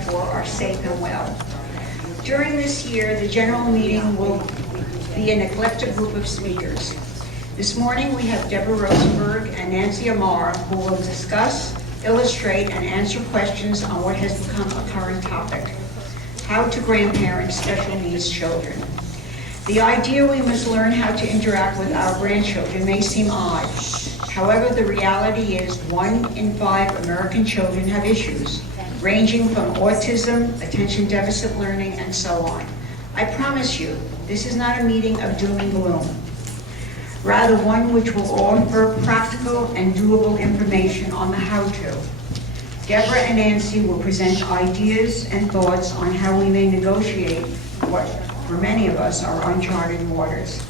therefore are safe and well. During this year, the general meeting will be an eclectic group of speakers. This morning we have Deborah Rosenberg and Nancy Amar, who will discuss, illustrate, and answer questions on what has become a current topic: how to grandparent special needs children. The idea we must learn how to interact with our grandchildren may seem odd. However, the reality is 1 in 5 American children have issues, ranging from autism, attention deficit learning, and so on. I promise you, this is not a meeting of doom and gloom. Rather, one which will offer practical and doable information on the how-to. Deborah and Nancy will present ideas and thoughts on how we may negotiate what, for many of us, are uncharted waters.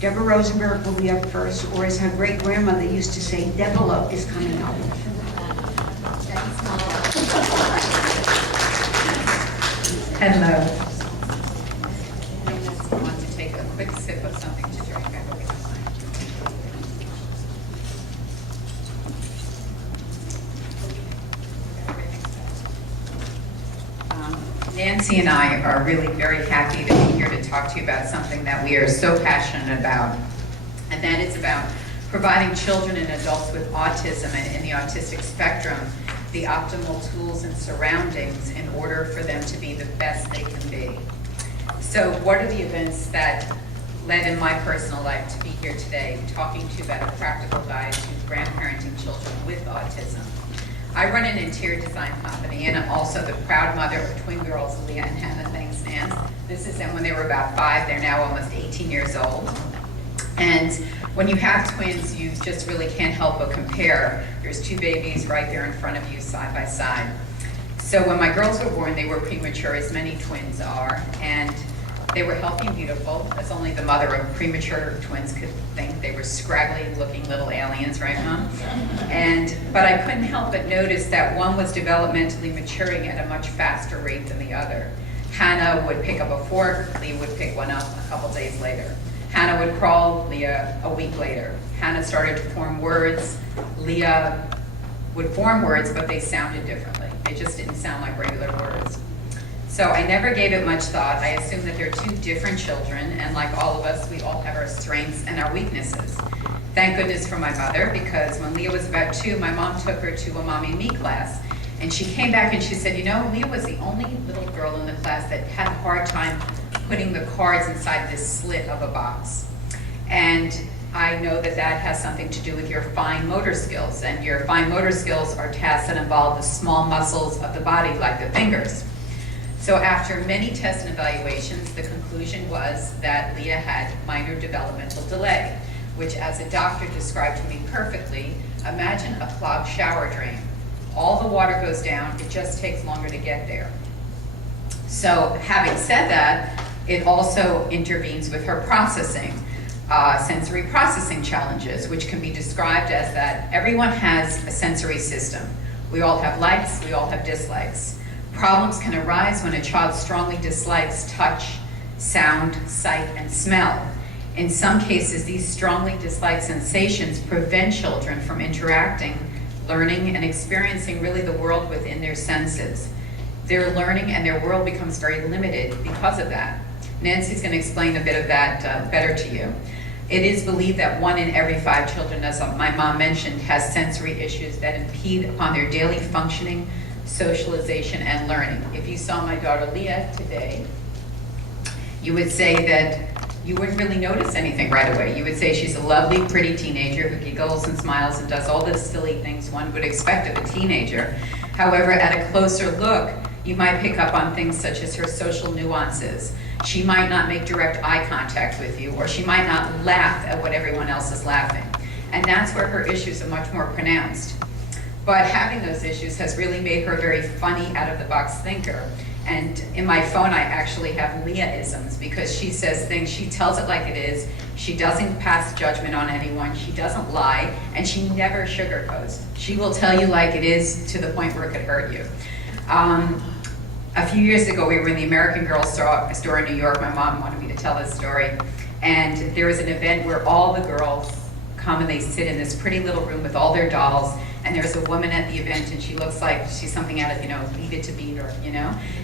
Deborah Rosenberg will be up first, or as her great-grandmother used to say, Deborah is coming up. Hello. I want to take a quick sip of something to drink. I hope you don't mind. Nancy and I are really very happy to be here to talk to you about something that we are so passionate about, and that is about providing children and adults with autism and in the autistic spectrum the optimal tools and surroundings in order for them to be the best they can be. So what are the events that led in my personal life to be here today talking to you about a practical guide to grandparenting children with autism? I run an interior design company, and I'm also the proud mother of twin girls, Leah and Hannah. Thanks, Nan. This is them when they were about 5. They're now almost 18 years old. And when you have twins, you just really can't help but compare. There's 2 babies right there in front of you, side by side. So when my girls were born, they were premature, as many twins are, and they were healthy and beautiful, as only the mother of premature twins could think. They were scraggly-looking little aliens, right, Mom? But I couldn't help but notice that one was developmentally maturing at a much faster rate than the other. Hannah would pick up a fork, Leah would pick one up a couple days later. Hannah would crawl, Leah a week later. Hannah started to form words. Leah would form words, but they sounded differently. They just didn't sound like regular words. So I never gave it much thought. I assumed that they're 2 different children, and like all of us, we all have our strengths and our weaknesses. Thank goodness for my mother, because when Leah was about 2, my mom took her to a Mommy and Me class, and she came back and she said, you know, Leah was the only little girl in the class that had a hard time putting the cards inside this slit of a box. And I know that that has something to do with your fine motor skills, and your fine motor skills are tasks that involve the small muscles of the body, like the fingers. So after many tests and evaluations, the conclusion was that Leah had minor developmental delay, which, as a doctor described to me perfectly, imagine a clogged shower drain. All the water goes down, it just takes longer to get there. So having said that, it also intervenes with her processing, sensory processing challenges, which can be described as that everyone has a sensory system. We all have likes, we all have dislikes. Problems can arise when a child strongly dislikes touch, sound, sight, and smell. In some cases, these strongly disliked sensations prevent children from interacting, learning, and experiencing really the world within their senses. Their learning and their world becomes very limited because of that. Nancy's going to explain a bit of that better to you. It is believed that 1 in every 5 children, as my mom mentioned, has sensory issues that impede upon their daily functioning, socialization, and learning. If you saw my daughter Leah today, you would say that you wouldn't really notice anything right away. You would say she's a lovely, pretty teenager who giggles and smiles and does all the silly things one would expect of a teenager. However, at a closer look, you might pick up on things such as her social nuances. She might not make direct eye contact with you, or she might not laugh at what everyone else is laughing. And that's where her issues are much more pronounced. But having those issues has really made her a very funny, out-of-the-box thinker. And in my phone, I actually have Leah-isms, because she says things, she tells it like it is, she doesn't pass judgment on anyone, she doesn't lie, and she never sugarcoats. She will tell you like it is to the point where it could hurt you. A few years ago, we were in the American Girl store in New York. My mom wanted me to tell this story. And there was an event where all the girls come and they sit in this pretty little room with all their dolls, and there's a woman at the event, and she looks like she's something out of, Leave It to Beaver,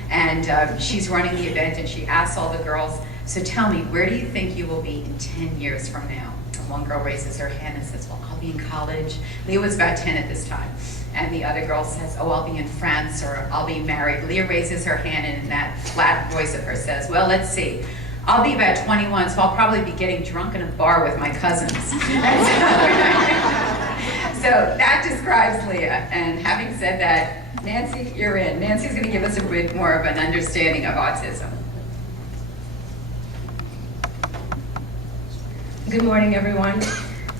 and she's running the event, and she asks all the girls, so tell me, where do you think you will be in 10 years from now? And one girl raises her hand and says, well, I'll be in college. Leah was about 10 at this time. And the other girl says, oh, I'll be in France, or I'll be married. Leah raises her hand, and in that flat voice of hers says, well, let's see. I'll be about 21, so I'll probably be getting drunk in a bar with my cousins. So that describes Leah. And having said that, Nancy, you're in. Nancy's going to give us a bit more of an understanding of autism. Good morning, everyone.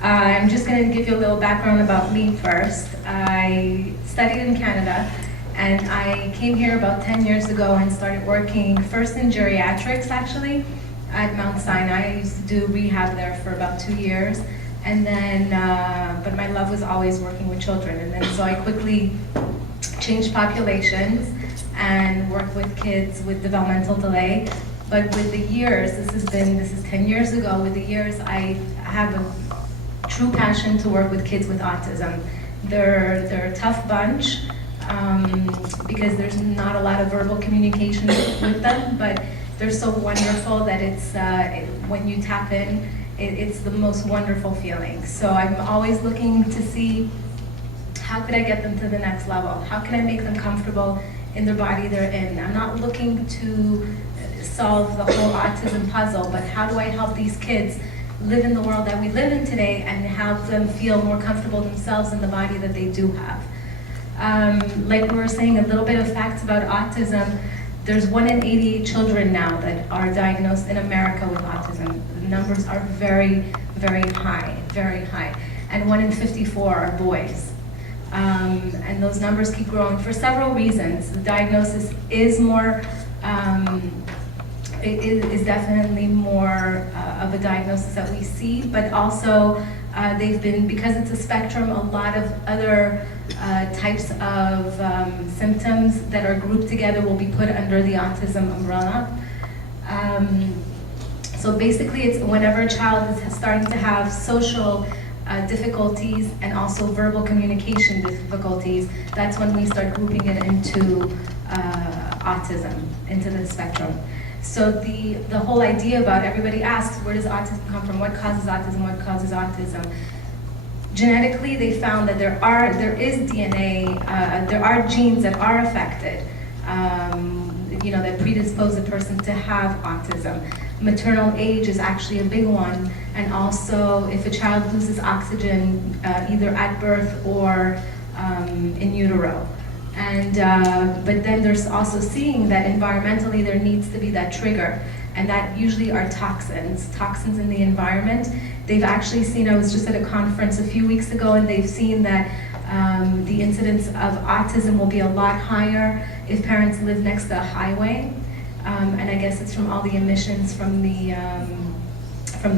I'm just going to give you a little background about me first. I studied in Canada, and I came here about 10 years ago and started working first in geriatrics, actually, at Mount Sinai. I used to do rehab there for about 2 years, and then, but my love was always working with children, and then so I quickly changed populations and worked with kids with developmental delay. But with the years, this is 10 years ago, with the years I have a true passion to work with kids with autism. They're a tough bunch because there's not a lot of verbal communication with them, but they're so wonderful that it's, when you tap in, it's the most wonderful feeling. So I'm always looking to see how could I get them to the next level? How can I make them comfortable in their body they're in? I'm not looking to solve the whole autism puzzle, but how do I help these kids live in the world that we live in today and help them feel more comfortable themselves in the body that they do have. Like we were saying, a little bit of facts about autism. There's 1 in 88 children now that are diagnosed in America with autism. The numbers are very, very high, very high. And 1 in 54 are boys. And those numbers keep growing for several reasons. The diagnosis is more, it is definitely more of a diagnosis that we see, but also they've been, because it's a spectrum, a lot of other types of symptoms that are grouped together will be put under the autism umbrella. So basically it's whenever a child is starting to have social difficulties and also verbal communication difficulties, that's when we start grouping it into autism, into the spectrum. So the whole idea about, everybody asks, where does autism come from? What causes autism? What causes autism? Genetically, they found that there is DNA, there are genes that are affected, that predispose a person to have autism. Maternal age is actually a big one, and also if a child loses oxygen either at birth or in utero. And but then there's also seeing that environmentally there needs to be that trigger, and that usually are toxins in the environment. They've actually seen, I was just at a conference a few weeks ago, and they've seen that the incidence of autism will be a lot higher if parents live next to a highway, and I guess it's from all the emissions from the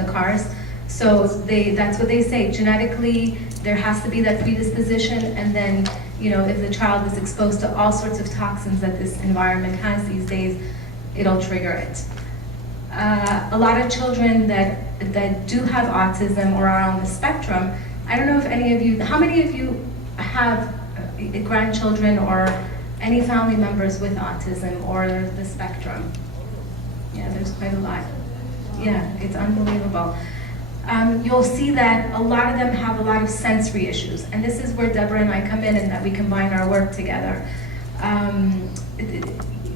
cars. So that's what they say. Genetically, there has to be that predisposition, and then if the child is exposed to all sorts of toxins that this environment has these days, it'll trigger it. A lot of children that do have autism or are on the spectrum, I don't know if any of you, how many of you have grandchildren or any family members with autism or the spectrum? Yeah, there's quite a lot. Yeah, it's unbelievable. You'll see that a lot of them have a lot of sensory issues, and this is where Deborah and I come in and that we combine our work together.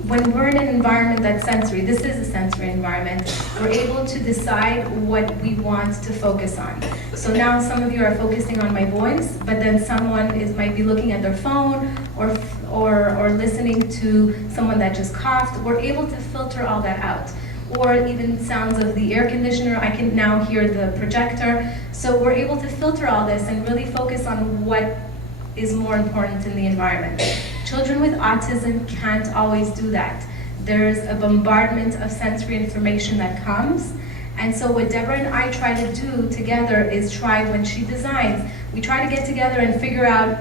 When we're in an environment that's sensory, this is a sensory environment, we're able to decide what we want to focus on. So now some of you are focusing on my voice, but then someone might be looking at their phone or listening to someone that just coughed. We're able to filter all that out. Or even sounds of the air conditioner, I can now hear the projector. So we're able to filter all this and really focus on what is more important in the environment. Children with autism can't always do that. There's a bombardment of sensory information that comes. And so what Deborah and I try to do together is when she designs, we try to get together and figure out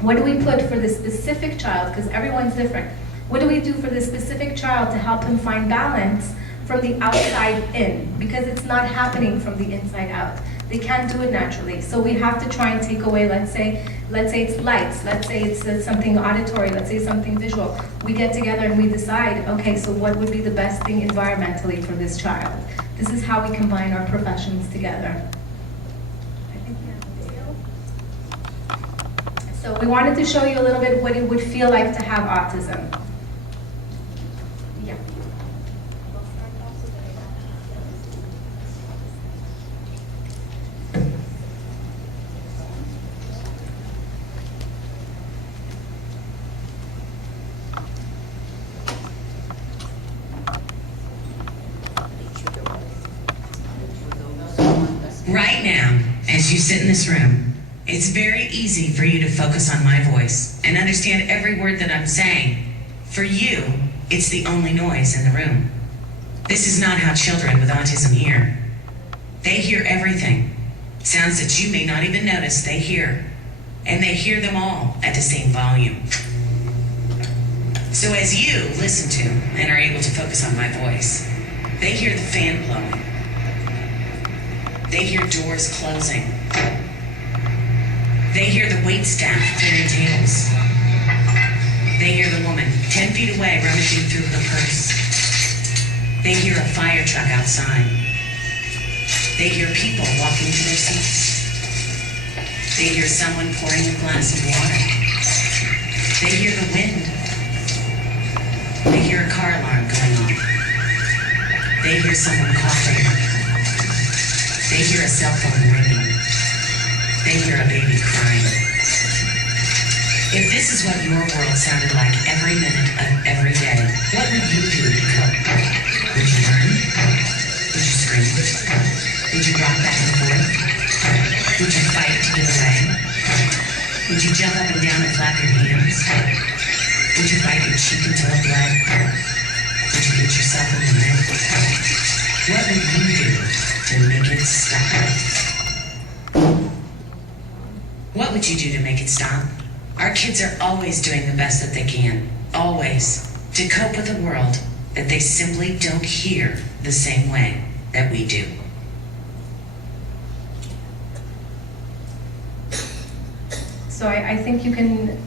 what do we put for the specific child, because everyone's different. What do we do for the specific child to help him find balance from the outside in, because it's not happening from the inside out. They can't do it naturally. So we have to try and take away, let's say, Let's say it's lights, let's say it's something auditory, let's say something visual. We get together and we decide, okay, so what would be the best thing environmentally for this child? This is how we combine our professions together. I think we have a video. So we wanted to show you a little bit what it would feel like to have autism. Yeah. Right now, as you sit in this room, it's very easy for you to focus on my voice and understand every word that I'm saying. For you, it's the only noise in the room. This is not how children with autism hear. They hear everything. Sounds that you may not even notice they hear. And they hear them all at the same volume. So as you listen to and are able to focus on my voice, they hear the fan blowing. They hear doors closing. They hear the waitstaff clearing tables. They hear the woman 10 feet away rummaging through her purse. They hear a fire truck outside. They hear people walking to their seats. They hear someone pouring a glass of water. They hear the wind. They hear a car alarm going off. They hear someone coughing. They hear a cell phone ringing. They hear a baby crying. If this is what your world sounded like every minute of every day, what would you do to cope? Would you run? Would you scream? Would you rock back and forth? Would you fight to get away? Would you jump up and down and flap your hands? Would you bite your cheek until it bled? Would you hit yourself in the neck? What would you do to make it stop? What would you do to make it stop? Our kids are always doing the best that they can, always, to cope with a world that they simply don't hear the same way that we do. So I think you can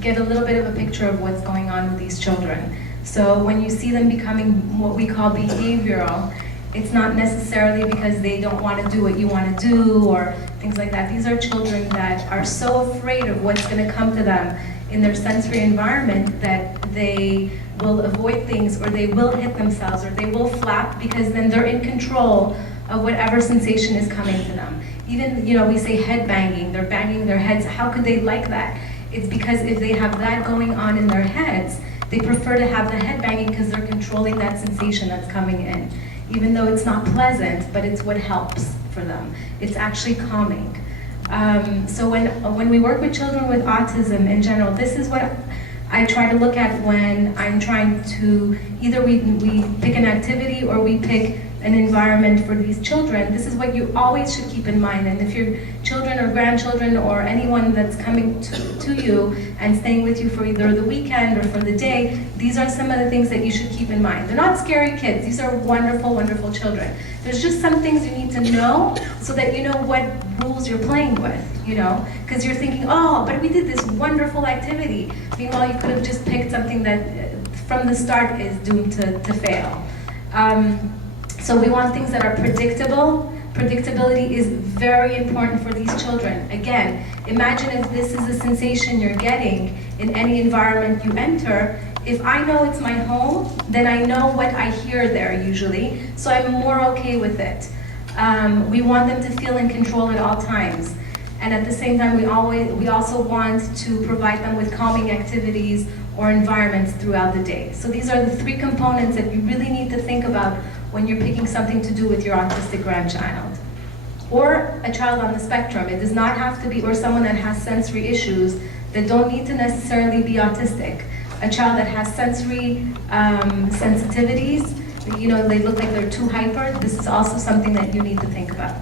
get a little bit of a picture of what's going on with these children. So when you see them becoming what we call behavioral, it's not necessarily because they don't want to do what you want to do or things like that. These are children that are so afraid of what's going to come to them in their sensory environment that they will avoid things, or they will hit themselves, or they will flap, because then they're in control of whatever sensation is coming to them. Even, we say head banging, they're banging their heads. How could they like that? It's because if they have that going on in their heads, they prefer to have the head banging because they're controlling that sensation that's coming in. Even though it's not pleasant, but it's what helps for them. It's actually calming. So when we work with children with autism in general, this is what I try to look at when I'm trying to, either we pick an activity or we pick an environment for these children. This is what you always should keep in mind. And if your children or grandchildren or anyone that's coming to you and staying with you for either the weekend or for the day, these are some of the things that you should keep in mind. They're not scary kids. These are wonderful, wonderful children. There's just some things you need to know so that you know what rules you're playing with, because you're thinking, oh, but we did this wonderful activity. Meanwhile, you could have just picked something that from the start is doomed to fail. So we want things that are predictable. Predictability is very important for these children. Again, imagine if this is a sensation you're getting in any environment you enter. If I know it's my home, then I know what I hear there usually, so I'm more okay with it. We want them to feel in control at all times. And at the same time, we also want to provide them with calming activities or environments throughout the day. So these are the three components that you really need to think about when you're picking something to do with your autistic grandchild. Or a child on the spectrum. It does not have to be, or someone that has sensory issues that don't need to necessarily be autistic. A child that has sensory sensitivities, they look like they're too hyper, this is also something that you need to think about.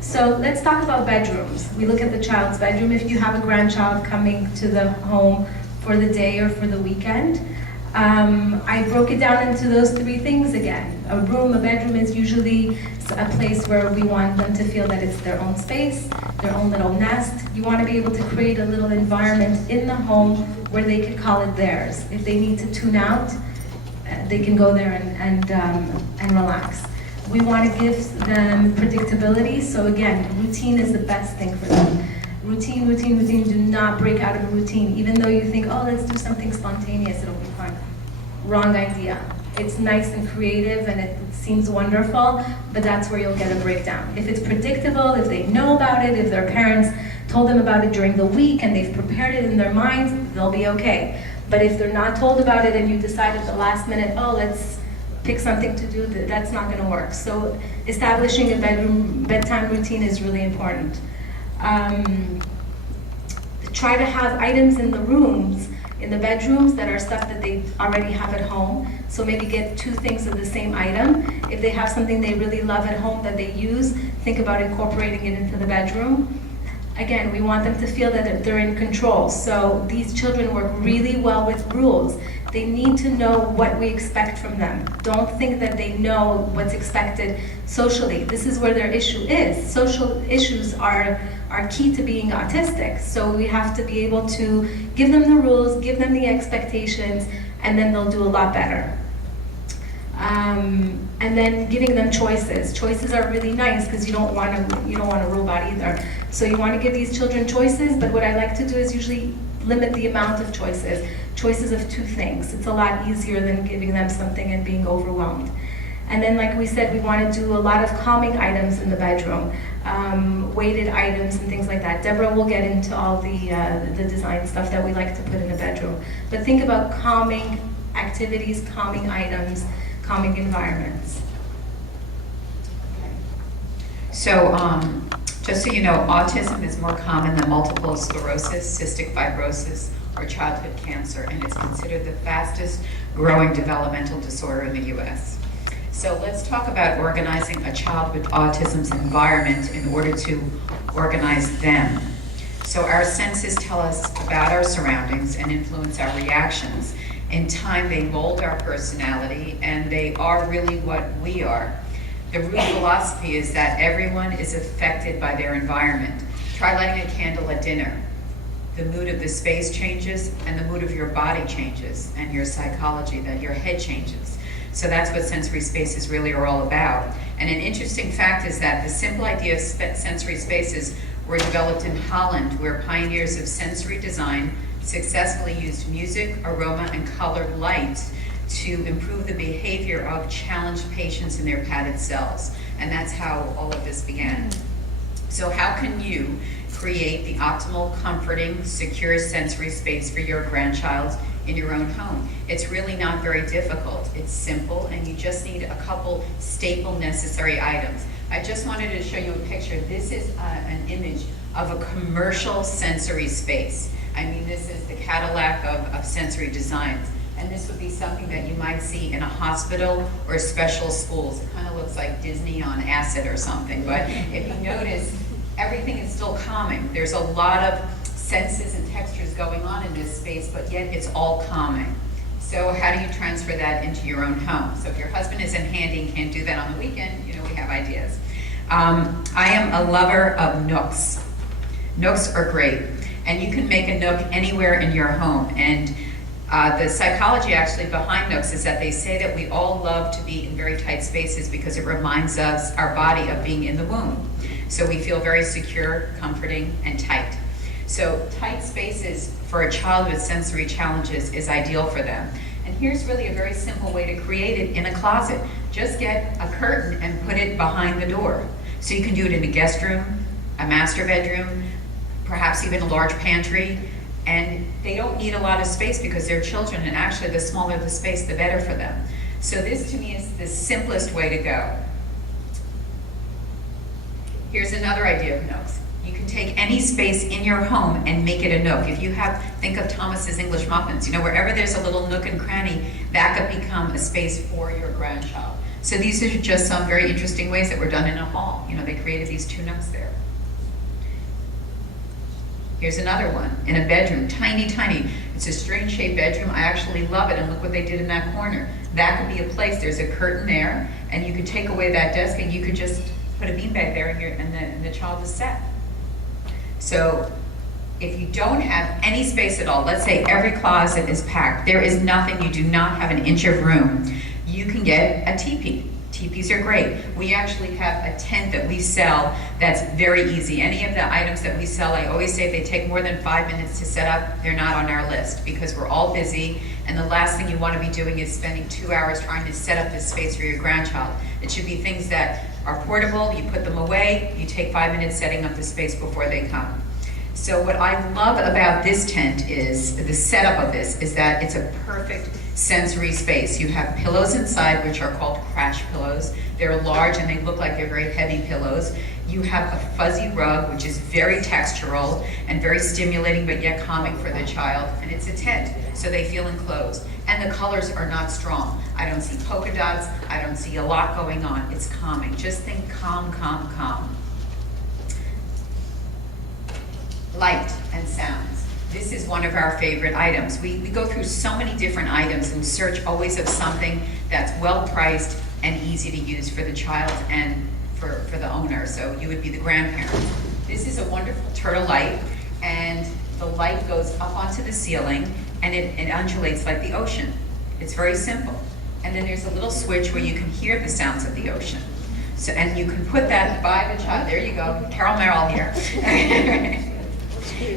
So let's talk about bedrooms. We look at the child's bedroom. If you have a grandchild coming to the home for the day or for the weekend, I broke it down into those three things again. A bedroom is usually a place where we want them to feel that it's their own space, their own little nest. You want to be able to create a little environment in the home where they could call it theirs. If they need to tune out, they can go there and relax. We want to give them predictability, so again, routine is the best thing for them. Routine, routine, routine, do not break out of a routine. Even though you think, oh, let's do something spontaneous, it'll be fun. Wrong idea. It's nice and creative and it seems wonderful, but that's where you'll get a breakdown. If it's predictable, if they know about it, if their parents told them about it during the week and they've prepared it in their minds, they'll be okay. But if they're not told about it and you decide at the last minute, oh, let's pick something to do, that's not gonna work. So establishing a bedtime routine is really important. Try to have items in the rooms, in the bedrooms, that are stuff that they already have at home. So maybe get 2 things of the same item. If they have something they really love at home that they use, think about incorporating it into the bedroom. Again, we want them to feel that they're in control. So these children work really well with rules. They need to know what we expect from them. Don't think that they know what's expected socially. This is where their issue is. Social issues are key to being autistic. So we have to be able to give them the rules, give them the expectations, and then they'll do a lot better. And then giving them choices. Choices are really nice because you don't want a robot either. So you want to give these children choices, but what I like to do is usually limit the amount of choices. Choices of 2 things. It's a lot easier than giving them something and being overwhelmed. And then, like we said, we want to do a lot of calming items in the bedroom, weighted items and things like that. Deborah will get into all the design stuff that we like to put in the bedroom. But think about calming activities, calming items, calming environments. So, just so you know, autism is more common than multiple sclerosis, cystic fibrosis, or childhood cancer, and it's considered the fastest growing developmental disorder in the US. So let's talk about organizing a child with autism's environment in order to organize them. So our senses tell us about our surroundings and influence our reactions. In time, they mold our personality, and they are really what we are. The root philosophy is that everyone is affected by their environment. Try lighting a candle at dinner. The mood of the space changes, and the mood of your body changes, and your psychology, that your head changes. So that's what sensory spaces really are all about. And an interesting fact is that the simple idea of sensory spaces were developed in Holland, where pioneers of sensory design successfully used music, aroma, and colored light to improve the behavior of challenged patients in their padded cells. And that's how all of this began. So how can you create the optimal, comforting, secure sensory space for your grandchild in your own home? It's really not very difficult. It's simple, and you just need a couple staple necessary items. I just wanted to show you a picture. This is an image of a commercial sensory space. I mean, this is the Cadillac of sensory designs. And this would be something that you might see in a hospital or special schools. It kind of looks like Disney on acid or something. But if you notice, everything is still calming. There's a lot of senses and textures going on in this space, but yet it's all calming. So how do you transfer that into your own home? So if your husband isn't handy and can't do that on the weekend, you know, we have ideas. I am a lover of nooks. Nooks are great. And you can make a nook anywhere in your home. And the psychology actually behind nooks is that they say that we all love to be in very tight spaces because it reminds us, our body, of being in the womb. So we feel very secure, comforting, and tight. So tight spaces for a child with sensory challenges is ideal for them. And here's really a very simple way to create it in a closet. Just get a curtain and put it behind the door. So you can do it in a guest room, a master bedroom, perhaps even a large pantry. And they don't need a lot of space because they're children, and actually the smaller the space, the better for them. So this to me is the simplest way to go. Here's another idea of nooks. You can take any space in your home and make it a nook. If you think of Thomas's English muffins, you know, wherever there's a little nook and cranny, that could become a space for your grandchild. So these are just some very interesting ways that were done in a hall. You know, they created these 2 nooks there. Here's another one, in a bedroom, tiny, tiny. It's a strange shaped bedroom. I actually love it, and look what they did in that corner. That could be a place, there's a curtain there, and you could take away that desk and you could just put a beanbag there and the child is set. So if you don't have any space at all, let's say every closet is packed, there is nothing, you do not have an inch of room, you can get a teepee. Teepees are great. We actually have a tent that we sell that's very easy. Any of the items that we sell, I always say if they take more than 5 minutes to set up, they're not on our list because we're all busy, and the last thing you want to be doing is spending 2 hours trying to set up this space for your grandchild. It should be things that are portable, you put them away, you take 5 minutes setting up the space before they come. So what I love about this tent is, the setup of this, is that it's a perfect sensory space. You have pillows inside, which are called crash pillows. They're large and they look like they're very heavy pillows. You have a fuzzy rug, which is very textural and very stimulating, but yet calming for the child. And it's a tent, so they feel enclosed. And the colors are not strong. I don't see polka dots. I don't see a lot going on. It's calming. Just think calm, calm, calm. Light and sounds. This is one of our favorite items. We go through so many different items and search always of something that's well priced and easy to use for the child and for the owner, so you would be the grandparent. This is a wonderful turtle light, and the light goes up onto the ceiling and it undulates like the ocean. It's very simple. And then there's a little switch where you can hear the sounds of the ocean. So, and you can put that by the child. There you go, Carol Merrill here.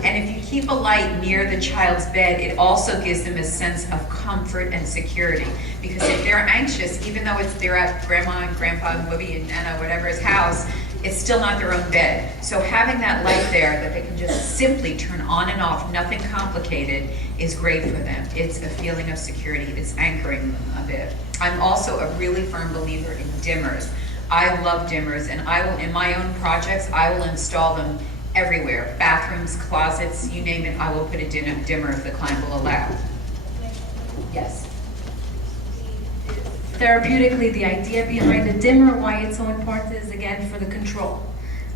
And if you keep a light near the child's bed, it also gives them a sense of comfort and security. Because if they're anxious, even though they're at Grandma and Grandpa and Whoopi and Nana, whatever's house, it's still not their own bed. So having that light there that they can just simply turn on and off, nothing complicated, is great for them. It's a feeling of security. It's anchoring them a bit. I'm also a really firm believer in dimmers. I love dimmers, and I will, in my own projects, I will install them everywhere. Bathrooms, closets, you name it, I will put a dimmer if the client will allow. Yes. Therapeutically, the idea behind the dimmer, why it's so important, is again for the control.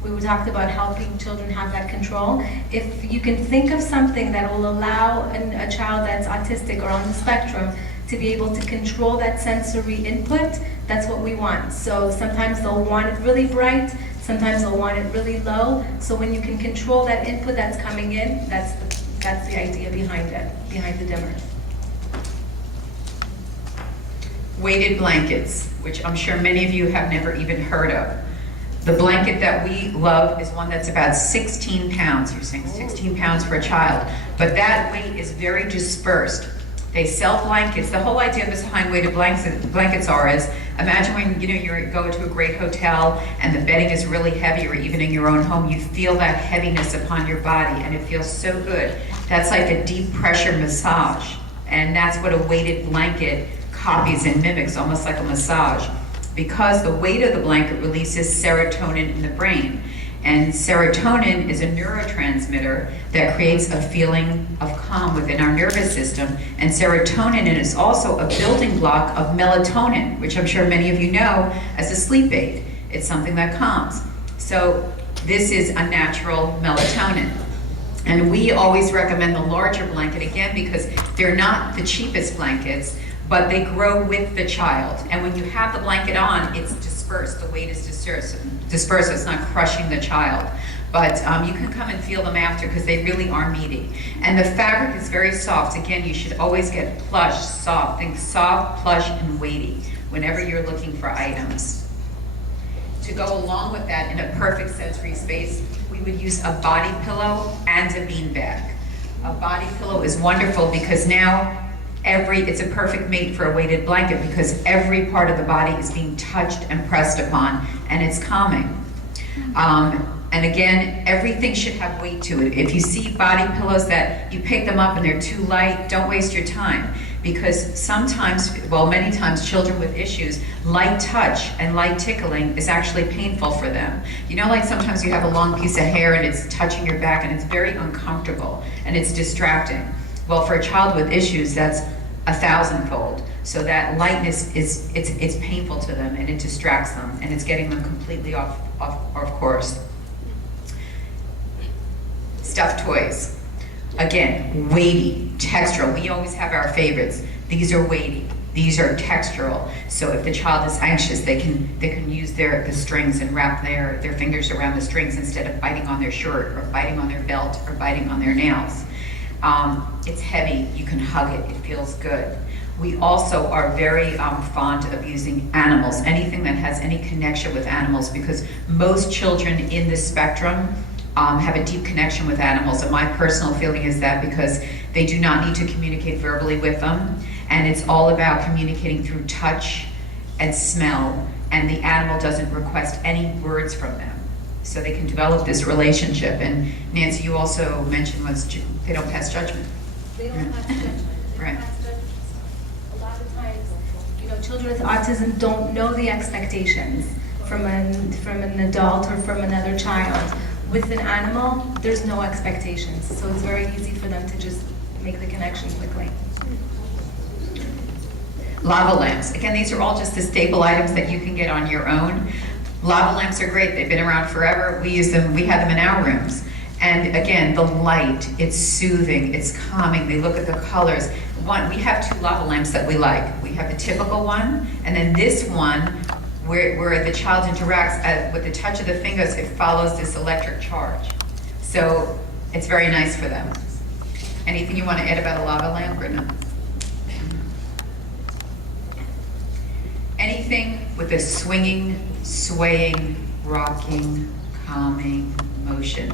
We talked about helping children have that control. If you can think of something that will allow a child that's autistic or on the spectrum to be able to control that sensory input, that's what we want. So sometimes they'll want it really bright, sometimes they'll want it really low. So when you can control that input that's coming in, that's the idea behind it, behind the dimmer. Weighted blankets, which I'm sure many of you have never even heard of. The blanket that we love is one that's about 16 pounds. You're saying 16 pounds for a child, but that weight is very dispersed. They sell blankets. The whole idea behind weighted blankets is, imagine when you go to a great hotel and the bedding is really heavy, or even in your own home, you feel that heaviness upon your body and it feels so good. That's like a deep pressure massage, and that's what a weighted blanket copies and mimics, almost like a massage, because the weight of the blanket releases serotonin in the brain. And serotonin is a neurotransmitter that creates a feeling of calm within our nervous system. And serotonin is also a building block of melatonin, which I'm sure many of you know as a sleep aid. It's something that calms. So this is a natural melatonin. And we always recommend the larger blanket, again, because they're not the cheapest blankets, but they grow with the child. And when you have the blanket on, it's dispersed. The weight is dispersed, so it's not crushing the child. But you can come and feel them after, because they really are meaty. And the fabric is very soft. Again, you should always get plush, soft. Think soft, plush, and weighty whenever you're looking for items. To go along with that, in a perfect sensory space, we would use a body pillow and a beanbag. A body pillow is wonderful because now it's a perfect mate for a weighted blanket, because every part of the body is being touched and pressed upon, and it's calming. And again, everything should have weight to it. If you see body pillows that you pick them up and they're too light, don't waste your time, because sometimes, well, many times, children with issues, light touch and light tickling is actually painful for them. You know, like sometimes you have a long piece of hair and it's touching your back and it's very uncomfortable and it's distracting. Well, for a child with issues, that's 1,000-fold. So that lightness it's painful to them, and it distracts them, and it's getting them completely off course. stuffed toys. Again, weighty, textural. We always have our favorites. These are weighty. These are textural. So if the child is anxious, they can use the strings and wrap their fingers around the strings instead of biting on their shirt or biting on their belt or biting on their nails. It's heavy. You can hug it. It feels good. We also are very fond of using animals, anything that has any connection with animals, because most children in this spectrum have a deep connection with animals. And my personal feeling is that because they do not need to communicate verbally with them, and it's all about communicating through touch and smell, and the animal doesn't request any words from them. So they can develop this relationship. And Nancy, you also mentioned they don't pass judgment. They don't pass judgment. Right. A lot of times, children with autism don't know the expectations from an adult or from another child. With an animal, there's no expectations, so it's very easy for them to just make the connection quickly. Lava lamps. Again, these are all just the staple items that you can get on your own. Lava lamps are great. They've been around forever. We use them. We have them in our rooms. And again, the light, it's soothing, it's calming. They look at the colors. We have 2 lava lamps that we like. We have the typical one, and then this one, where the child interacts with the touch of the fingers, it follows this electric charge. So it's very nice for them. Anything you want to add about a lava lamp or no? Anything with a swinging, swaying, rocking, calming motion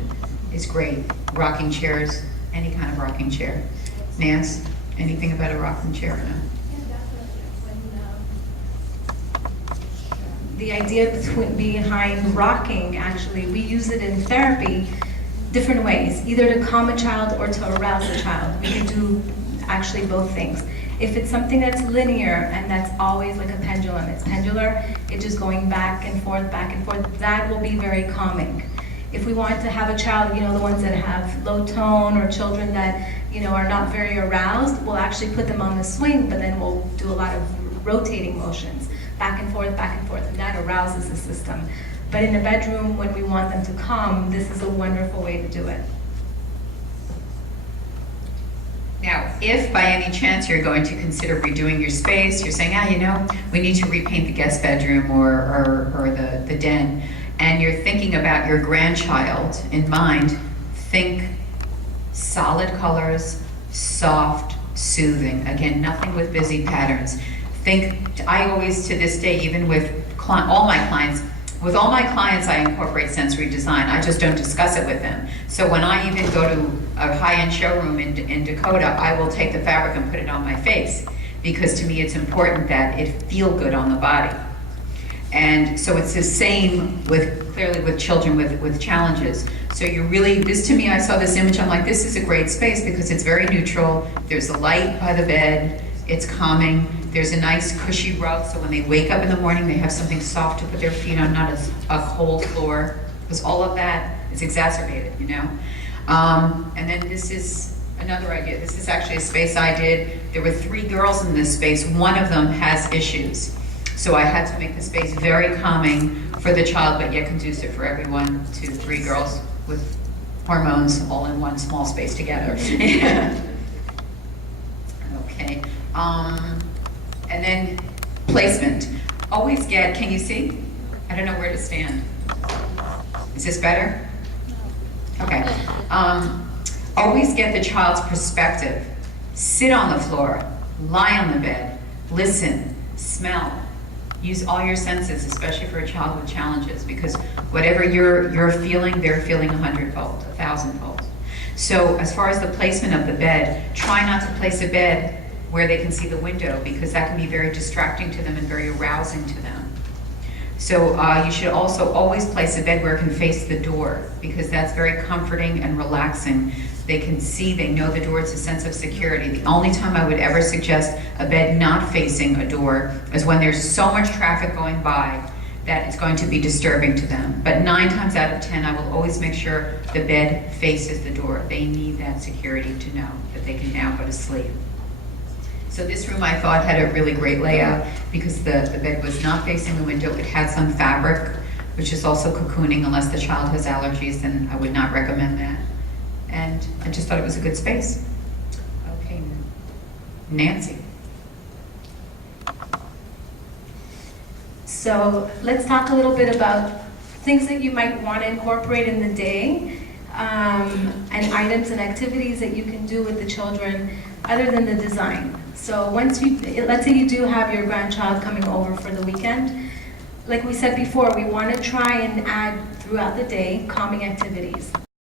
is great. Rocking chairs, any kind of rocking chair. Nance, anything about a rocking chair or no? The idea behind rocking, actually, we use it in therapy different ways, either to calm a child or to arouse a child. We can do actually both things. If it's something that's linear and that's always like a pendulum, it's pendular, it's just going back and forth, that will be very calming. If we want to have a child, the ones that have low tone or children that, are not very aroused, we'll actually put them on the swing, but then we'll do a lot of rotating motions, back and forth, and that arouses the system. But in a bedroom, when we want them to calm, this is a wonderful way to do it. Now, if by any chance you're going to consider redoing your space, you're saying, we need to repaint the guest bedroom or the den, and you're thinking about your grandchild in mind, think solid colors, soft, soothing. Again, nothing with busy patterns. I always, to this day, even with all my clients, I incorporate sensory design. I just don't discuss it with them. So when I even go to a high-end showroom in Dakota, I will take the fabric and put it on my face, because to me it's important that it feel good on the body. And so it's the same clearly with children with challenges. So this to me, I saw this image, I'm like, this is a great space because it's very neutral. There's a light by the bed, it's calming. There's a nice cushy rug, so when they wake up in the morning, they have something soft to put their feet on, not a cold floor, because all of that is exacerbated, And then this is another idea. This is actually a space I did. There were 3 girls in this space. One of them has issues. So I had to make the space very calming for the child, but yet conducive for everyone, 2, 3 girls with hormones all in one small space together. Okay. And then placement. Always can you see? I don't know where to stand. Is this better? Okay. Always get the child's perspective. Sit on the floor, lie on the bed, listen, smell. Use all your senses, especially for a child with challenges, because whatever you're feeling, they're feeling 100-fold, 1,000-fold. So as far as the placement of the bed, try not to place a bed where they can see the window, because that can be very distracting to them and very arousing to them. So you should also always place a bed where it can face the door, because that's very comforting and relaxing. They can see, they know the door, it's a sense of security. The only time I would ever suggest a bed not facing a door is when there's so much traffic going by that it's going to be disturbing to them. But 9 times out of 10, I will always make sure the bed faces the door. They need that security to know that they can now go to sleep. So this room, I thought, had a really great layout because the bed was not facing the window. It had some fabric, which is also cocooning. Unless the child has allergies, then I would not recommend that. And I just thought it was a good space. Okay, Nancy. So let's talk a little bit about things that you might want to incorporate in the day, and items and activities that you can do with the children other than the design. So let's say you do have your grandchild coming over for the weekend. Like we said before, we want to try and add throughout the day calming activities.